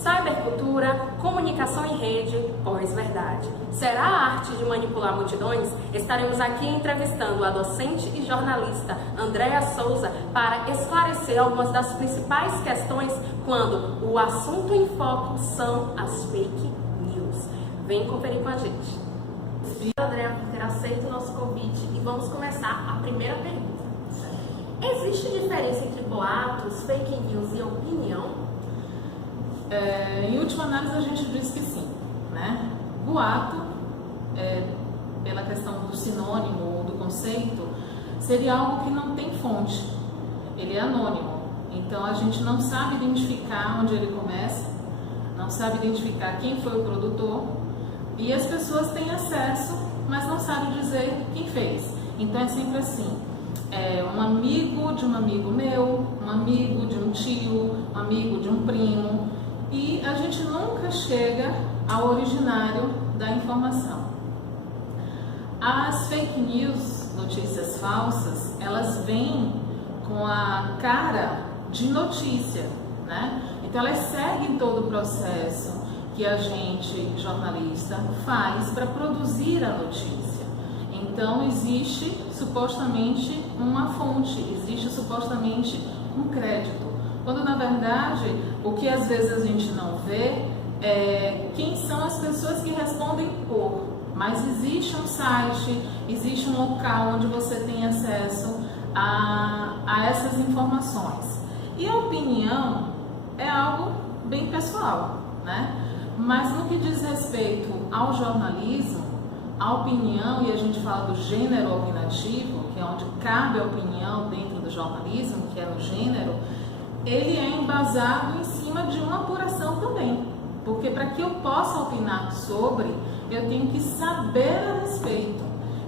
Cybercultura, comunicação em rede, pós-verdade. Será a arte de manipular multidões? Estaremos aqui entrevistando a docente e jornalista Andréa Souza para esclarecer algumas das principais questões quando o assunto em foco são as fake news. Vem conferir com a gente. Obrigada, Andréa, por ter aceito o nosso convite e vamos começar a primeira pergunta. Existe diferença entre boatos, fake news e opinião? Em última análise, a gente diz que sim, né? Boato, pela questão do sinônimo ou do conceito, seria algo que não tem fonte, ele é anônimo, então a gente não sabe identificar onde ele começa, não sabe identificar quem foi o produtor e as pessoas têm acesso, mas não sabem dizer quem fez. Então é sempre assim, um amigo de um amigo meu, um amigo de um tio, um amigo de um primo, e a gente nunca chega ao originário da informação. As fake news, notícias falsas, elas vêm com a cara de notícia, né? Então elas seguem todo o processo que a gente, jornalista, faz para produzir a notícia. Então existe supostamente uma fonte, existe supostamente um crédito. Quando na verdade o que às vezes a gente não vê é quem são as pessoas que respondem por. Mas existe um site, existe um local onde você tem acesso a essas informações. E a opinião é algo bem pessoal, né? Mas no que diz respeito ao jornalismo, a opinião, e a gente fala do gênero opinativo, que é onde cabe a opinião dentro do jornalismo, que é no gênero, ele é embasado em cima de uma apuração também, porque para que eu possa opinar sobre, eu tenho que saber a respeito.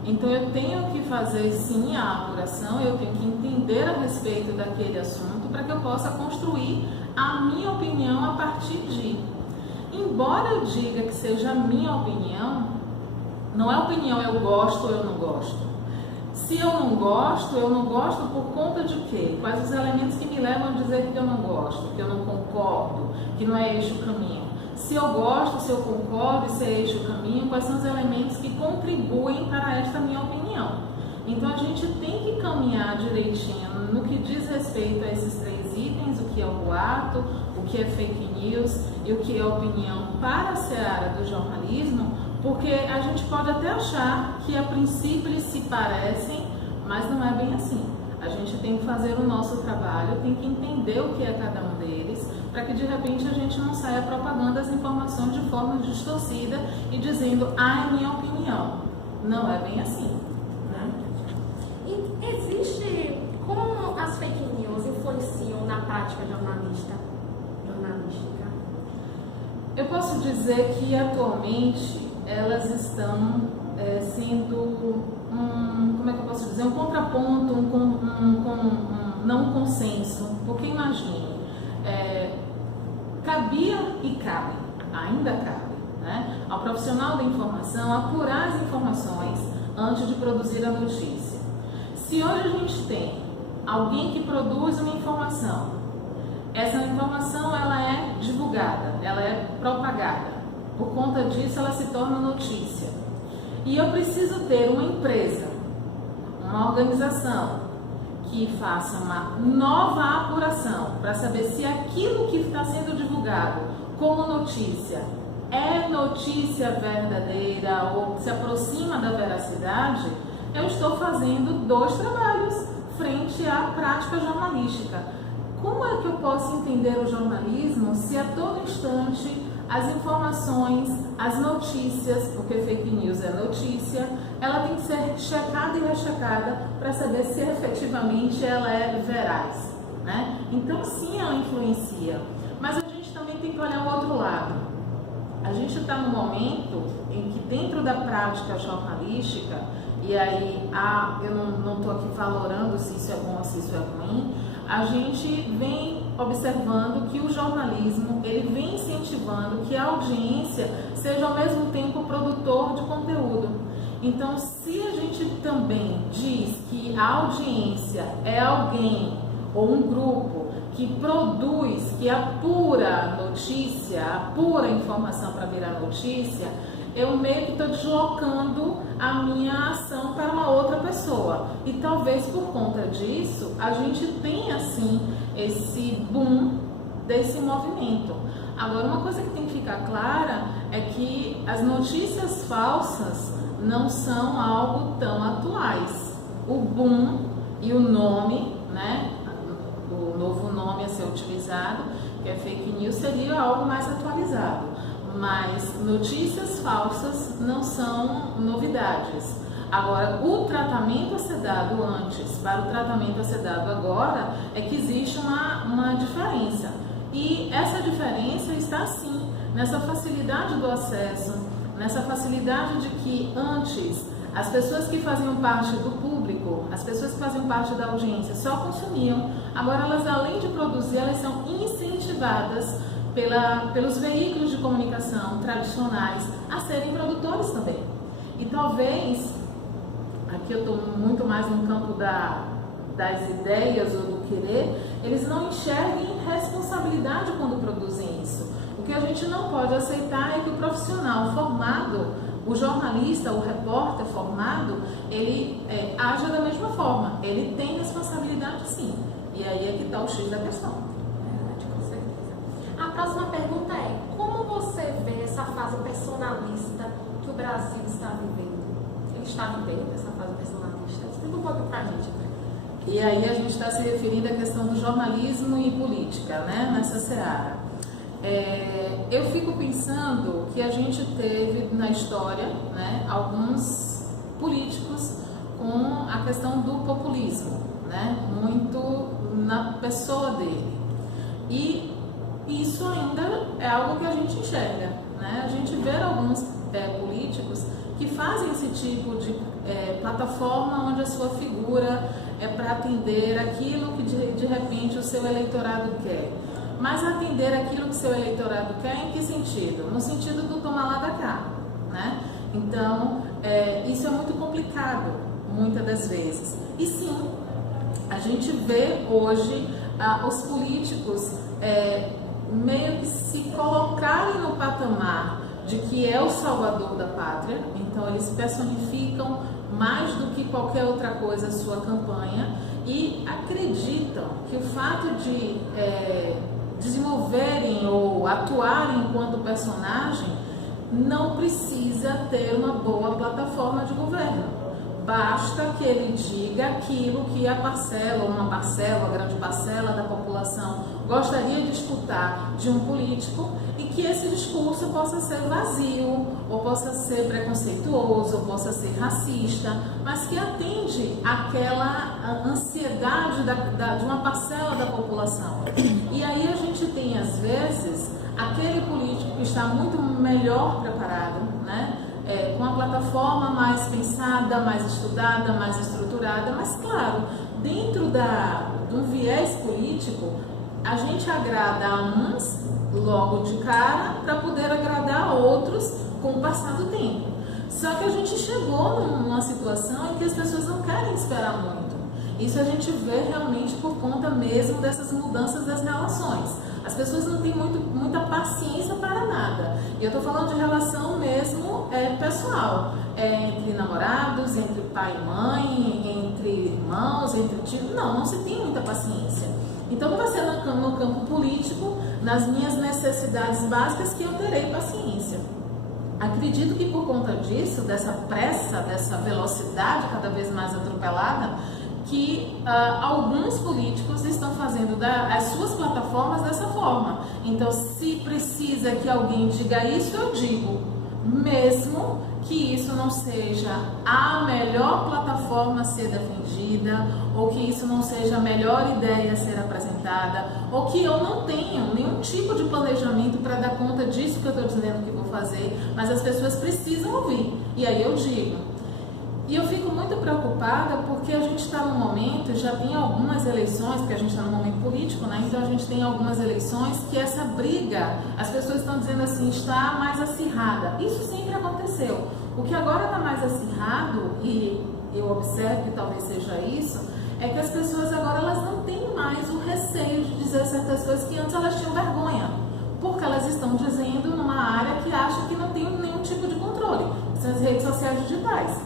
Então eu tenho que fazer sim a apuração, eu tenho que entender a respeito daquele assunto para que eu possa construir a minha opinião a partir de. Embora eu diga que seja a minha opinião, não é opinião eu gosto ou eu não gosto. Se eu não gosto por conta de quê? Quais os elementos que me levam a dizer que eu não gosto, que eu não concordo, que não é eixo caminho? Se eu gosto, se eu concordo, se é eixo caminho, quais são os elementos que contribuem para esta minha opinião? Então a gente tem que caminhar direitinho no que diz respeito a esses três itens, o que é o boato, o que é fake news e o que é opinião para a seara do jornalismo, porque a gente pode até achar que a princípio eles se parecem, mas não é bem assim. A gente tem que fazer o nosso trabalho, tem que entender o que é cada um deles, para que de repente a gente não saia propagando as informações de forma distorcida e dizendo, é minha opinião. Não é bem assim, né? E existe como as fake news influenciam na prática jornalística? Eu posso dizer que atualmente elas estão sendo como é que eu posso dizer, um contraponto, não um consenso, porque imagine, cabia e cabe, ainda cabe, né, ao profissional da informação apurar as informações antes de produzir a notícia. Se hoje a gente tem alguém que produz uma informação, essa informação ela é divulgada, ela é propagada, por conta disso ela se torna notícia. E eu preciso ter uma empresa, uma organização que faça uma nova apuração para saber se aquilo que está sendo divulgado como notícia é notícia verdadeira ou se aproxima da veracidade. Eu estou fazendo dois trabalhos frente à prática jornalística. Como é que eu posso entender o jornalismo se a todo instante as informações, as notícias, porque fake news é notícia, ela tem que ser checada e rechecada para saber se efetivamente ela é veraz, né? Então sim, ela influencia, mas a gente também tem que olhar o outro lado. A gente está num momento em que dentro da prática jornalística, e aí eu não estou aqui valorando se isso é bom ou se isso é ruim, a gente vem observando que o jornalismo, ele vem incentivando que a audiência seja ao mesmo tempo produtor de conteúdo. Então, se a gente também diz que a audiência é alguém ou um grupo que produz, que apura notícia, apura informação para virar notícia, eu meio que estou deslocando a minha ação para uma outra pessoa. E talvez por conta disso, a gente tenha, assim, esse boom desse movimento. Agora, uma coisa que tem que ficar clara é que as notícias falsas não são algo tão atuais. O boom e o nome, né, o novo nome a ser utilizado, que é fake news, seria algo mais atualizado. Mas notícias falsas não são novidades. Agora, o tratamento a ser dado antes para o tratamento a ser dado agora é que existe uma diferença. E essa diferença está sim nessa facilidade do acesso, nessa facilidade de que antes as pessoas que faziam parte do público, as pessoas que faziam parte da audiência só consumiam, agora elas, além de produzir, elas são incentivadas pelos veículos de comunicação tradicionais a serem produtores também. E talvez, aqui eu estou muito mais no campo das ideias ou do querer, eles não enxerguem responsabilidade quando produzem isso. O que a gente não pode aceitar é que o profissional formado, o jornalista, o repórter formado, ele age da mesma forma. Ele tem responsabilidade sim. E aí é que está o X da questão. Verdade, com certeza. A próxima pergunta é: como você vê essa fase personalista que o Brasil está vivendo? Ele está vivendo essa fase personalista? Explica um pouco pra gente. E aí a gente está se referindo à questão do jornalismo e política, né, nessa seara. Eu fico pensando que a gente teve na história, né, alguns políticos com a questão do populismo, né, muito na pessoa dele. E isso ainda é algo que a gente enxerga, né? A gente vê alguns políticos que fazem esse tipo de plataforma onde a sua figura é para atender aquilo que de repente o seu eleitorado quer. Mas atender aquilo que o seu eleitorado quer em que sentido? No sentido do tomar lá da cá, né? Então, isso é muito complicado, muitas das vezes. E sim, a gente vê hoje os políticos meio que se colocarem no patamar de que é o salvador da pátria, então eles personificam mais do que qualquer outra coisa a sua campanha e acreditam que o fato de desenvolverem ou atuarem enquanto personagem não precisa ter uma boa plataforma de governo. Basta que ele diga aquilo que a parcela, uma grande parcela da população gostaria de escutar de um político e que esse discurso possa ser vazio, ou possa ser preconceituoso, ou possa ser racista, mas que atende àquela ansiedade de uma parcela da população. E aí a gente tem, às vezes, aquele político que está muito melhor preparado, né? Com a plataforma mais pensada, mais estudada, mais estruturada, mas claro, dentro do viés político, a gente agrada a uns logo de cara para poder agradar a outros com o passar do tempo. Só que a gente chegou numa situação em que as pessoas não querem esperar muito. Isso a gente vê realmente por conta mesmo dessas mudanças das relações. As pessoas não têm muita paciência para nada. E eu estou falando de relação mesmo pessoal. Entre namorados, entre pai e mãe, entre irmãos, entre tios. Não se tem muita paciência. Então vai ser no campo político, nas minhas necessidades básicas, que eu terei paciência. Acredito que por conta disso, dessa pressa, dessa velocidade cada vez mais atropelada, que alguns políticos estão fazendo as suas plataformas dessa forma. Então, se precisa que alguém diga isso, eu digo, mesmo que isso não seja a melhor plataforma a ser defendida, ou que isso não seja a melhor ideia a ser apresentada, ou que eu não tenha nenhum tipo de planejamento para dar conta disso que eu estou dizendo que vou fazer, mas as pessoas precisam ouvir, e aí eu digo. E eu fico muito preocupada porque a gente está num momento, já tem algumas eleições, porque a gente está num momento político, né? Então a gente tem algumas eleições que essa briga, as pessoas estão dizendo assim, está mais acirrada. Isso sempre aconteceu. O que agora está mais acirrado, e eu observo que talvez seja isso, é que as pessoas agora elas não têm mais o receio de dizer certas coisas que antes elas tinham vergonha, porque elas estão dizendo numa área que acha que não tem nenhum tipo de controle, são as redes sociais digitais.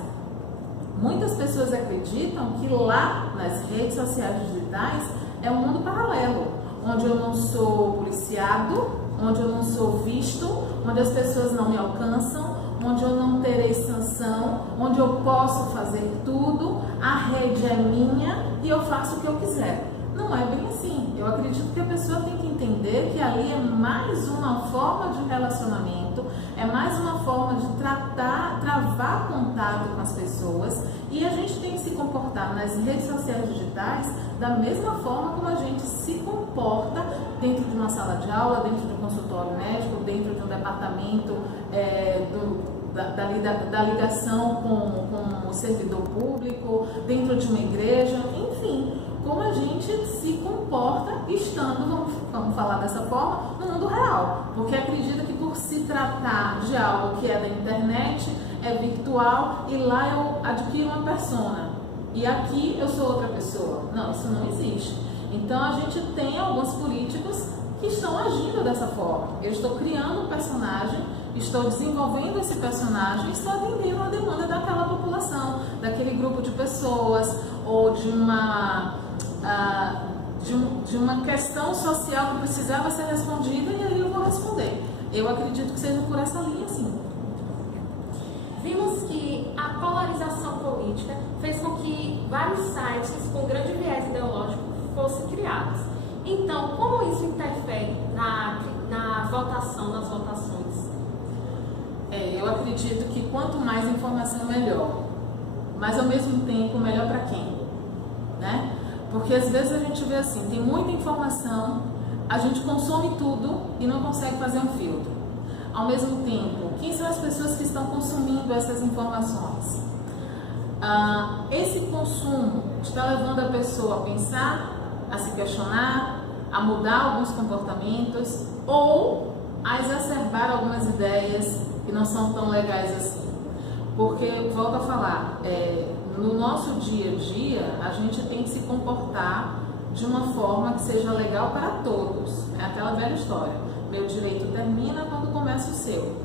Muitas pessoas acreditam que lá nas redes sociais digitais é um mundo paralelo, onde eu não sou policiado, onde eu não sou visto, onde as pessoas não me alcançam, onde eu não terei sanção, onde eu posso fazer tudo, a rede é minha e eu faço o que eu quiser. Não é bem assim. Eu acredito que a pessoa tem que entender que ali é mais uma forma de relacionamento, é mais uma forma de travar contato com as pessoas, e a gente tem que se comportar nas redes sociais digitais da mesma forma como a gente se comporta dentro de uma sala de aula, dentro de um consultório médico, dentro de um departamento da ligação com o servidor público, dentro de uma igreja, enfim, como a gente se comporta estando, vamos falar dessa forma, no mundo real. Porque acredito que por se tratar de algo que é da internet, é virtual, e lá eu adquiro uma persona, e aqui eu sou outra pessoa. Não, isso não existe. Então a gente tem alguns políticos que estão agindo dessa forma. Eu estou criando um personagem, estou desenvolvendo esse personagem, estou atendendo a demanda daquela população, daquele grupo de pessoas, ou de uma questão social que precisava ser respondida, e aí eu vou responder. Eu acredito que seja por essa linha, sim. Vimos que a polarização política fez com que vários sites com grande viés ideológico fossem criados. Então, como isso interfere na votação, nas votações? Eu acredito que quanto mais informação melhor, mas ao mesmo tempo melhor para quem, né? Porque às vezes a gente vê assim, tem muita informação, a gente consome tudo e não consegue fazer um filtro. Ao mesmo tempo, quem são as pessoas que estão consumindo essas informações? Esse consumo está levando a pessoa a pensar, a se questionar, a mudar alguns comportamentos ou a exacerbar algumas ideias que não são tão legais assim. Porque, volto a falar, no nosso dia a dia, a gente tem que se comportar de uma forma que seja legal para todos. É aquela velha história. Meu direito termina quando começa o seu.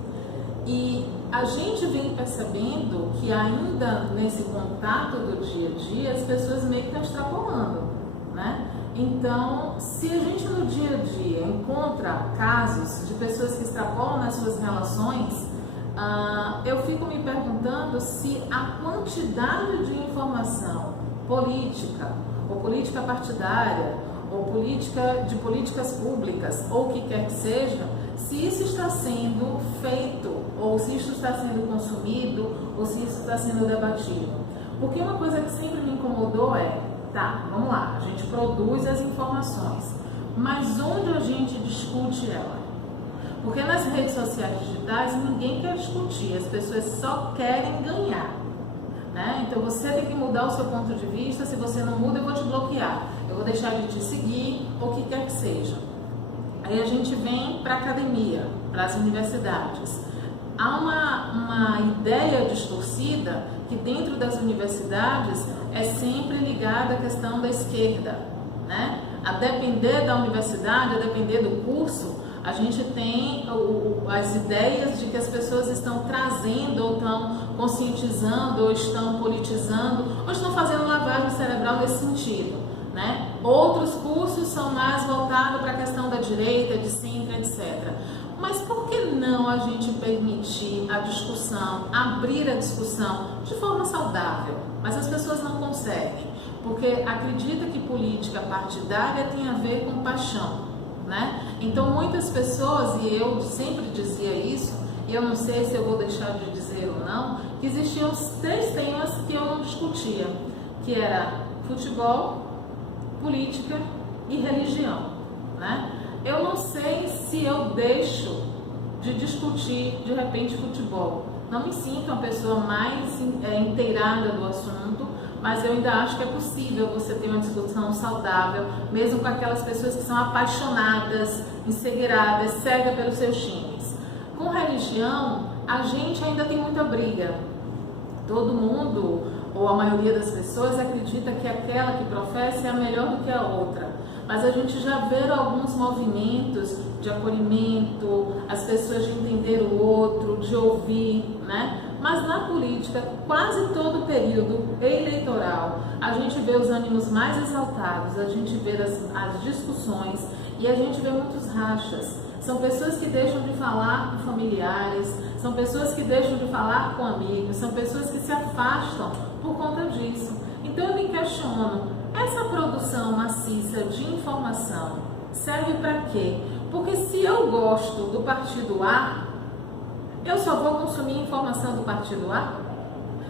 E a gente vem percebendo que ainda nesse contato do dia a dia, as pessoas meio que estão extrapolando, né? Então, se a gente no dia a dia encontra casos de pessoas que extrapolam nas suas relações, eu fico me perguntando se a quantidade de informação política, ou política partidária, ou políticas públicas, ou o que quer que seja, se isso está sendo feito, ou se isso está sendo consumido, ou se isso está sendo debatido. Porque uma coisa que sempre me incomodou tá, vamos lá, a gente produz as informações, mas onde a gente discute ela? Porque nas redes sociais digitais ninguém quer discutir, as pessoas só querem ganhar, né? Então você tem que mudar o seu ponto de vista, se você não muda eu vou te bloquear, eu vou deixar de te seguir, ou o que quer que seja. Aí a gente vem para a academia, para as universidades. Há uma ideia distorcida que dentro das universidades é sempre ligada à questão da esquerda, né? A depender da universidade, a depender do curso, a gente tem as ideias de que as pessoas estão trazendo, ou estão conscientizando, ou estão politizando, ou estão fazendo lavagem cerebral nesse sentido, né? Outros cursos são mais voltados para a questão da direita, de centro, etc. Mas por que não a gente permitir a discussão, abrir a discussão de forma saudável? Mas as pessoas não conseguem, porque acredita que política partidária tem a ver com paixão, né? Então muitas pessoas, e eu sempre dizia isso, e eu não sei se eu vou deixar de dizer ou não, que existiam os 3 temas que eu não discutia, que era futebol, política e religião, né? Eu não sei se eu deixo de discutir de repente futebol. Não me sinto uma pessoa mais inteirada do assunto, mas eu ainda acho que é possível você ter uma discussão saudável, mesmo com aquelas pessoas que são apaixonadas, encegueiradas, cegas pelos seus times. Com religião, a gente ainda tem muita briga. Todo mundo, ou a maioria das pessoas, acredita que aquela que professa é a melhor do que a outra. mas a gente já vê alguns movimentos de acolhimento, as pessoas de entender o outro, de ouvir, né? Mas na política, quase todo período eleitoral, a gente vê os ânimos mais exaltados, a gente vê as discussões e a gente vê muitos rachas. São pessoas que deixam de falar com familiares, são pessoas que deixam de falar com amigos, são pessoas que se afastam por conta disso. Então eu me questiono, essa produção maciça de informação serve para quê? Porque se eu gosto do partido A, eu só vou consumir informação do partido A?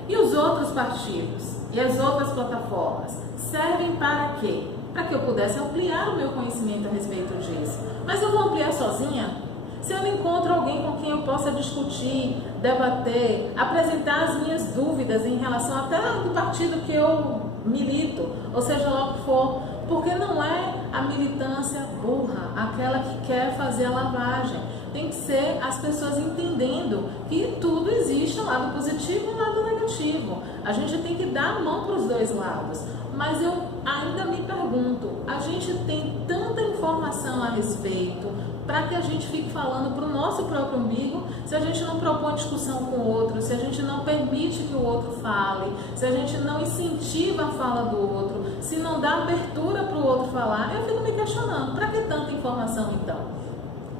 E os outros partidos e as outras plataformas servem para quê? Para que eu pudesse ampliar o meu conhecimento a respeito disso. Mas eu vou ampliar sozinha? Se eu não encontro alguém com quem eu possa discutir, debater, apresentar as minhas dúvidas em relação até do partido que eu milito, ou seja lá o que for, porque não é a militância burra, aquela que quer fazer a lavagem. Tem que ser as pessoas entendendo que tudo existe um lado positivo e um lado negativo. A gente tem que dar a mão para os dois lados. Mas eu ainda me pergunto, a gente tem tanta informação a respeito para que a gente fique falando para o nosso próprio umbigo, se a gente não propõe discussão com o outro, se a gente não permite que o outro fale, se a gente não incentiva a fala do outro, se não dá abertura para o outro falar, eu fico me questionando, para que tanta informação então?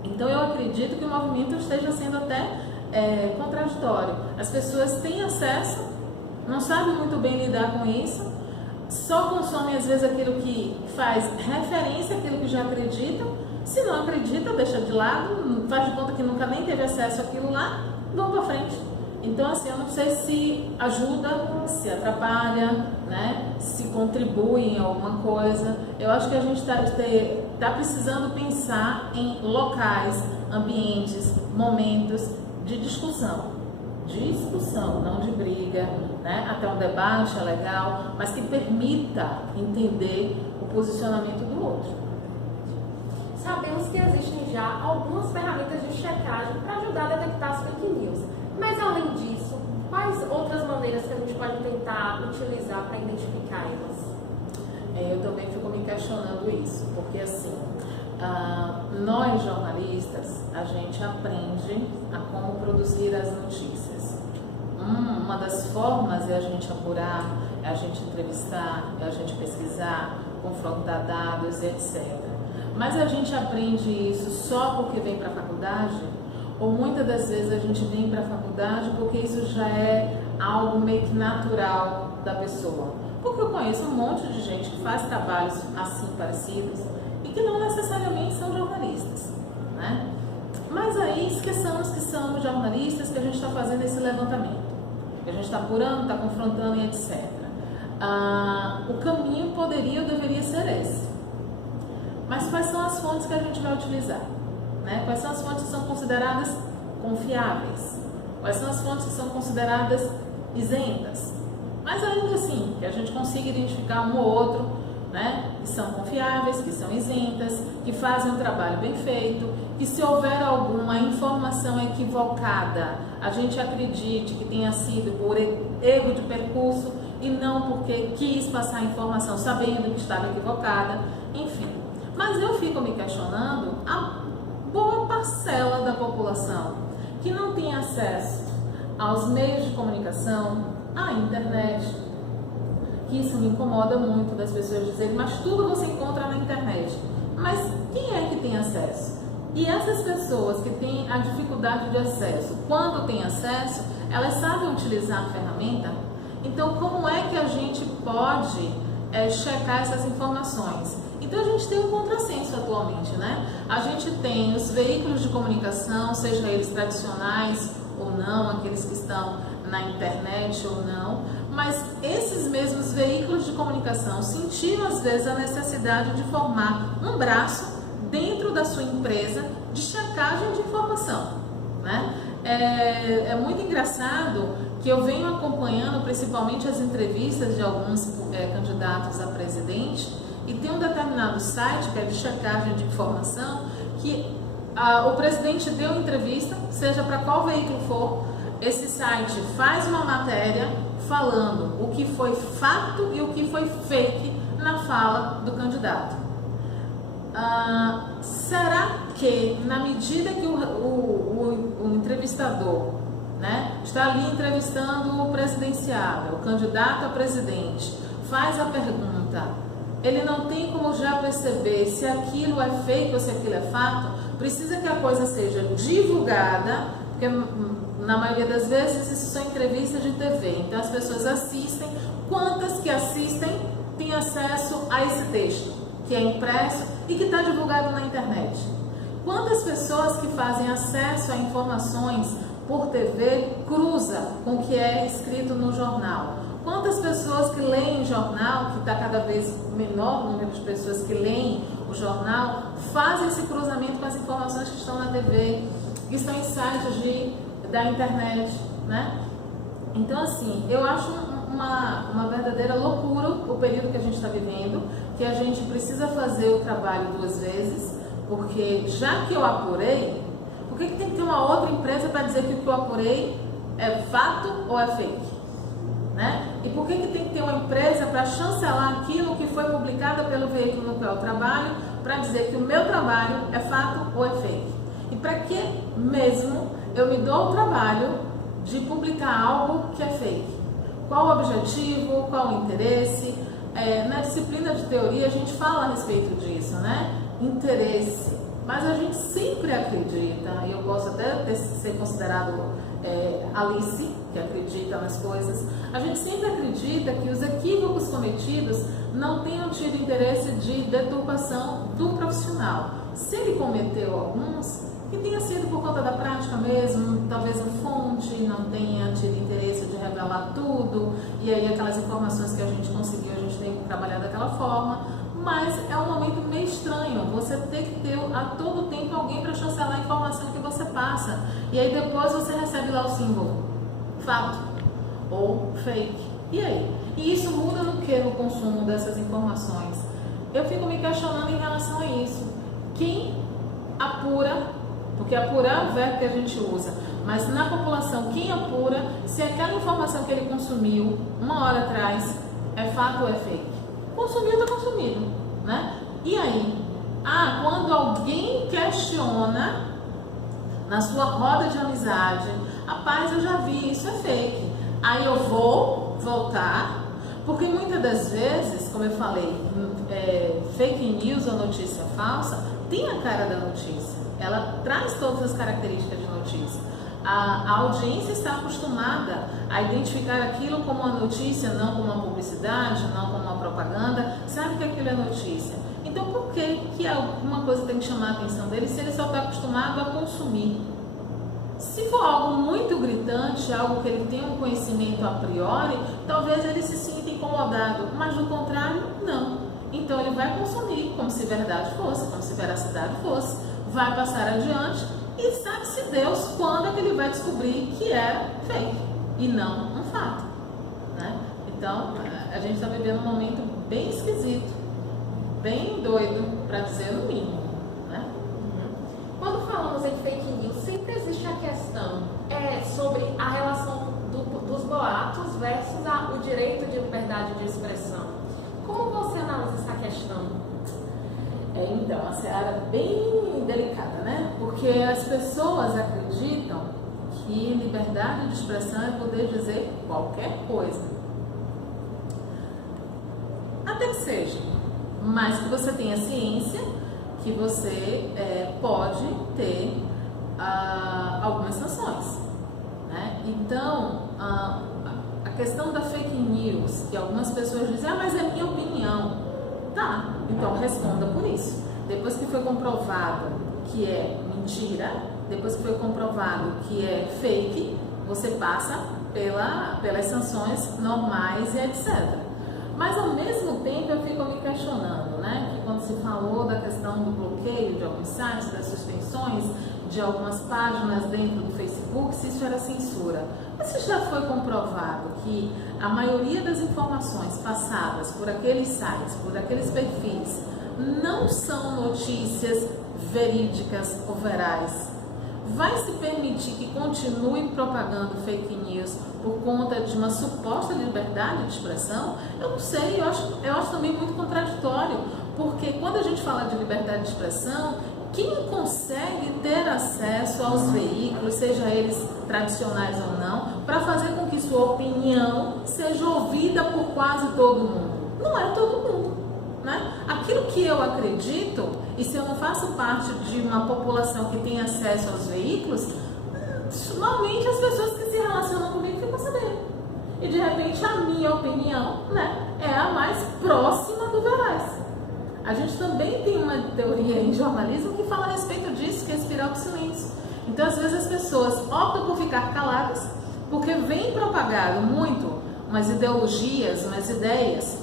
Então eu acredito que o movimento esteja sendo até contraditório. As pessoas têm acesso, não sabem muito bem lidar com isso, só consomem às vezes aquilo que faz referência àquilo que já acreditam. Se não acredita, deixa de lado, faz de conta que nunca nem teve acesso àquilo lá, vão para frente. Então assim, eu não sei se ajuda, se atrapalha, né? Se contribui em alguma coisa. Eu acho que a gente está precisando pensar em locais, ambientes, momentos de discussão. Discussão, não de briga, né? Até um debate é legal, mas que permita entender o posicionamento do outro. Sabemos que existem já algumas ferramentas de checagem para ajudar a detectar as fake news. Mas além disso, quais outras maneiras que a gente pode tentar utilizar para identificar elas? Eu também fico me questionando isso, porque assim, nós jornalistas, a gente aprende a como produzir as notícias. Uma das formas é a gente apurar, é a gente entrevistar, é a gente pesquisar, confrontar dados, etc. Mas a gente aprende isso só porque vem para a faculdade? Ou muitas das vezes a gente vem para a faculdade porque isso já é algo meio que natural da pessoa? Porque eu conheço um monte de gente que faz trabalhos assim parecidos e que não necessariamente são jornalistas, né? Mas aí esqueçamos que somos jornalistas, que a gente está fazendo esse levantamento, que a gente está apurando, está confrontando e etc. O caminho poderia ou deveria ser esse. Mas quais são as fontes que a gente vai utilizar? Né? Quais são as fontes que são consideradas confiáveis? Quais são as fontes que são consideradas isentas? Mas ainda assim, que a gente consiga identificar um ou outro, né? Que são confiáveis, que são isentas, que fazem um trabalho bem feito, que se houver alguma informação equivocada, a gente acredite que tenha sido por erro de percurso e não porque quis passar a informação sabendo que estava equivocada, enfim. Mas eu fico me questionando a boa parcela da população que não tem acesso aos meios de comunicação, à internet, que isso me incomoda muito das pessoas dizerem, mas tudo você encontra na internet. Mas quem é que tem acesso? E essas pessoas que têm a dificuldade de acesso, quando têm acesso, elas sabem utilizar a ferramenta? Então, como é que a gente pode checar essas informações? Então, a gente tem um contrassenso atualmente, né? A gente tem os veículos de comunicação, seja eles tradicionais ou não, aqueles que estão na internet ou não, mas esses mesmos veículos de comunicação sentiram às vezes a necessidade de formar um braço dentro da sua empresa de checagem de informação, né? É muito engraçado que eu venho acompanhando principalmente as entrevistas de alguns candidatos a presidente e tem um determinado site que é de checagem de informação que o presidente deu entrevista, seja para qual veículo for, esse site faz uma matéria falando o que foi fato e o que foi fake na fala do candidato. será que, na medida que o entrevistador, né, está ali entrevistando o presidenciável, o candidato a presidente, faz a pergunta, ele não tem como já perceber se aquilo é fake ou se aquilo é fato? Precisa que a coisa seja divulgada, porque na maioria das vezes isso são entrevistas de TV, então as pessoas assistem. Quantas que assistem têm acesso a esse texto, que é impresso e que está divulgado na internet? Quantas pessoas que fazem acesso a informações por TV cruza com o que é escrito no jornal? Quantas pessoas que leem jornal, que está cada vez menor o número de pessoas que leem o jornal, fazem esse cruzamento com as informações que estão na TV, que estão em sites da internet, né? Então, assim, eu acho uma verdadeira loucura o período que a gente está vivendo, que a gente precisa fazer o trabalho 2 vezes, porque já que eu apurei, por que tem que ter uma outra empresa para dizer que o que eu apurei é fato ou é fake? Né? E por que tem que ter uma empresa para chancelar aquilo que foi publicado pelo veículo no qual eu trabalho, para dizer que o meu trabalho é fato ou é fake? E para que mesmo eu me dou o trabalho de publicar algo que é fake? Qual o objetivo, qual o interesse? Na disciplina de teoria a gente fala a respeito disso, né? Interesse. Mas a gente sempre acredita, e eu posso até ser considerado Alice, que acredita nas coisas, a gente sempre acredita que os equívocos cometidos não tenham tido interesse de deturpação do profissional. Se ele cometeu alguns, que tenha sido por conta da prática mesmo, talvez a fonte não tenha tido interesse de revelar tudo, e aí aquelas informações que a gente conseguiu, a gente tem que trabalhar daquela forma. Mas é um momento meio estranho, você tem que ter a todo tempo alguém para chancelar a informação que você passa. E aí depois você recebe lá o símbolo, fato ou fake. E aí? E isso muda no que no consumo dessas informações? Eu fico me questionando em relação a isso. Quem apura, porque apurar é o verbo que a gente usa, mas na população, quem apura se aquela informação que ele consumiu 1 hora atrás é fato ou é fake? Consumido, está consumido, né? E aí? Quando alguém questiona na sua roda de amizade, rapaz, eu já vi, isso é fake. Aí eu vou voltar, porque muitas das vezes, como eu falei, fake news ou notícia falsa tem a cara da notícia, ela traz todas as características de notícia. A audiência está acostumada a identificar aquilo como uma notícia, não como uma publicidade, não como uma propaganda, sabe que aquilo é notícia. Então por que alguma coisa tem que chamar a atenção dele se ele só está acostumado a consumir? Se for algo muito gritante, algo que ele tem um conhecimento a priori, talvez ele se sinta incomodado, mas do contrário, não. Então ele vai consumir como se verdade fosse, como se veracidade fosse, vai passar adiante e sabe-se Deus quando é que ele vai descobrir que era fake e não um fato, né? Então a gente está vivendo um momento bem esquisito, bem doido, para dizer no mínimo, né? Quando falamos em fake news, sempre existe a questão sobre a relação dos boatos versus o direito de liberdade de expressão. Como você analisa essa questão? Então, a seara é bem delicada, né? Porque as pessoas acreditam que liberdade de expressão é poder dizer qualquer coisa. Até que seja, mas que você tenha ciência que você pode ter algumas sanções, né? Então, a questão da fake news, que algumas pessoas dizem, mas é minha opinião. Tá, então responda por isso. Depois que foi comprovado que é mentira, depois que foi comprovado que é fake, você passa pelas sanções normais e etc. Mas ao mesmo tempo eu fico me questionando, né? Que quando se falou da questão do bloqueio de alguns sites, das suspensões de algumas páginas dentro do Facebook, se isso era censura. Mas se já foi comprovado que a maioria das informações passadas por aqueles sites, por aqueles perfis, não são notícias verídicas ou verais, vai se permitir que continue propagando fake news por conta de uma suposta liberdade de expressão? Eu não sei, eu acho também muito contraditório, Porque quando a gente fala de liberdade de expressão, quem consegue ter acesso aos veículos, seja eles tradicionais ou não, para fazer com que sua opinião seja ouvida por quase todo mundo? Não é todo mundo, né? Aquilo que eu acredito, e se eu não faço parte de uma população que tem acesso aos veículos, normalmente as pessoas que se relacionam comigo ficam sabendo. E de repente a minha opinião, né, é a mais próxima do veraz. A gente também tem uma teoria em jornalismo que fala a respeito disso, que é a espiral do silêncio. Então, às vezes, as pessoas optam por ficar caladas porque vem propagado muito umas ideologias, umas ideias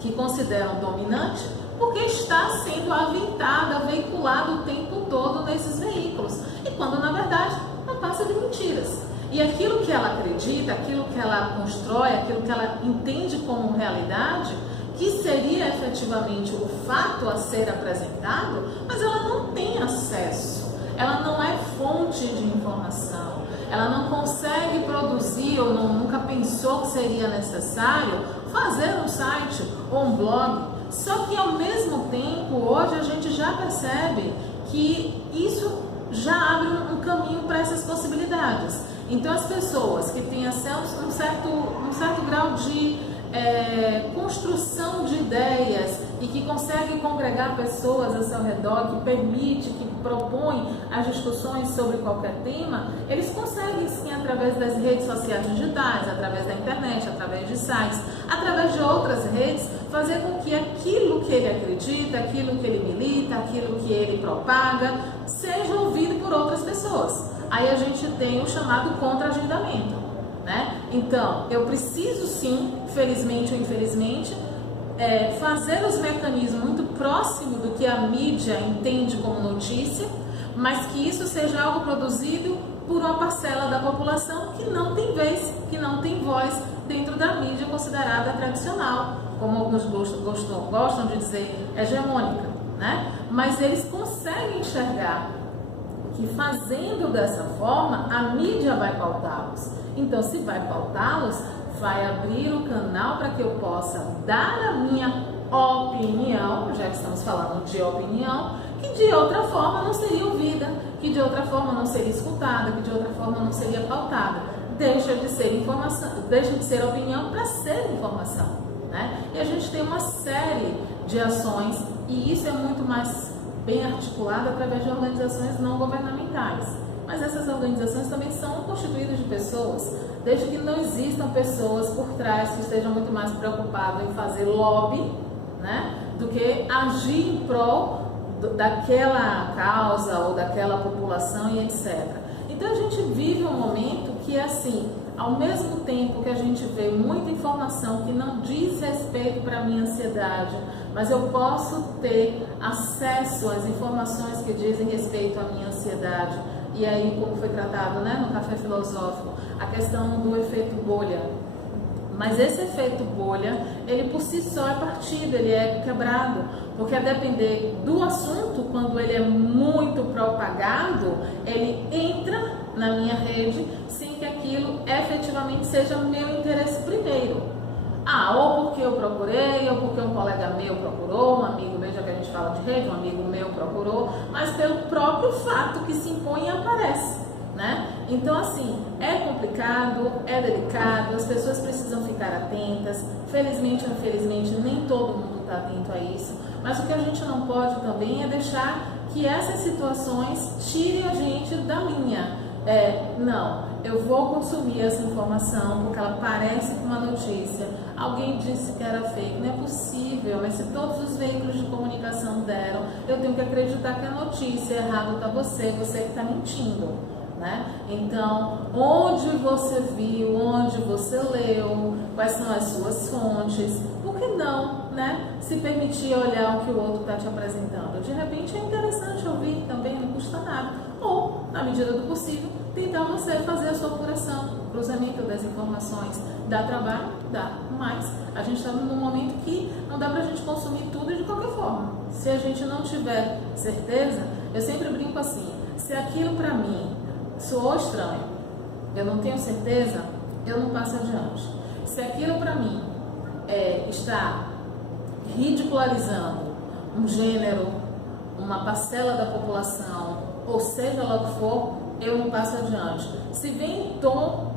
que consideram dominante, porque está sendo aventada, veiculada o tempo todo nesses veículos. E quando, na verdade, não passa de mentiras. E aquilo que ela acredita, aquilo que ela constrói, aquilo que ela entende como realidade, que seria efetivamente o fato a ser apresentado, mas ela não tem acesso, ela não é fonte de informação, ela não consegue produzir ou nunca pensou que seria necessário fazer um site ou um blog. Só que ao mesmo tempo, hoje a gente já percebe que isso já abre um caminho para essas possibilidades. Então as pessoas que têm acesso a um certo grau de construção de ideias e que consegue congregar pessoas ao seu redor, que permite, que propõe as discussões sobre qualquer tema, eles conseguem sim, através das redes sociais digitais, através da internet, através de sites, através de outras redes, fazer com que aquilo que ele acredita, aquilo que ele milita, aquilo que ele propaga, seja ouvido por outras pessoas. Aí a gente tem o chamado contra-agendamento. Né? Então, eu preciso sim, felizmente ou infelizmente, fazer os mecanismos muito próximo do que a mídia entende como notícia, mas que isso seja algo produzido por uma parcela da população que não tem vez, que não tem voz dentro da mídia considerada tradicional, como alguns gostam de dizer, hegemônica, né? Mas eles conseguem enxergar que fazendo dessa forma, a mídia vai pautá-los. Então, se vai pautá-los, vai abrir o canal para que eu possa dar a minha opinião, já que estamos falando de opinião, que de outra forma não seria ouvida, que de outra forma não seria escutada, que de outra forma não seria pautada. Deixa de ser informação, deixa de ser opinião para ser informação, né? E a gente tem uma série de ações, e isso é muito mais bem articulado através de organizações não governamentais. Mas essas organizações também são constituídas de pessoas, desde que não existam pessoas por trás que estejam muito mais preocupadas em fazer lobby, né, do que agir em prol daquela causa ou daquela população e etc. Então a gente vive um momento que é assim, ao mesmo tempo que a gente vê muita informação que não diz respeito para a minha ansiedade, mas eu posso ter acesso às informações que dizem respeito à minha ansiedade. E aí, como foi tratado, né, no Café Filosófico, a questão do efeito bolha. Mas esse efeito bolha, ele por si só é partido, ele é quebrado, porque a depender do assunto, quando ele é muito propagado, ele entra na minha rede sem que aquilo efetivamente seja meu interesse primeiro. Ou porque eu procurei, ou porque um colega meu procurou, um amigo meu, já que a gente fala de rede, um amigo meu procurou, mas pelo próprio fato que se impõe e aparece, né? Então, assim, é complicado, é delicado, as pessoas precisam ficar atentas. Felizmente ou infelizmente, nem todo mundo está atento a isso, mas o que a gente não pode também é deixar que essas situações tirem a gente da linha. Não, eu vou consumir essa informação porque ela parece com uma notícia, alguém disse que era fake, não é possível, mas se todos os veículos de comunicação deram, eu tenho que acreditar que a notícia errada está você que está mentindo, né? Então, onde você viu, onde você leu, quais são as suas fontes, por que não, né? Se permitir olhar o que o outro está te apresentando. De repente é interessante ouvir também, não custa nada. Ou, na medida do possível, tentar você fazer a sua apuração, cruzamento das informações. Dá trabalho? Dá, mas a gente está num momento que não dá pra gente consumir tudo de qualquer forma. Se a gente não tiver certeza, eu sempre brinco assim, se aquilo pra mim soou estranho, eu não tenho certeza, eu não passo adiante. Se aquilo pra mim está ridicularizando um gênero, uma parcela da população, ou seja lá o que for, eu não passo adiante. Se vem em tom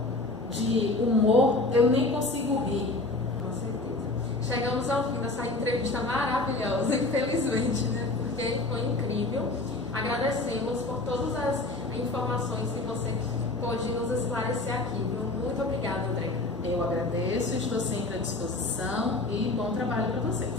de humor, eu nem consigo rir. Com certeza. Chegamos ao fim dessa entrevista maravilhosa, infelizmente, né? Porque foi incrível. Agradecemos por todas as informações que você pôde nos esclarecer aqui, viu? Muito obrigada, André. Eu agradeço, estou sempre à disposição e bom trabalho para vocês.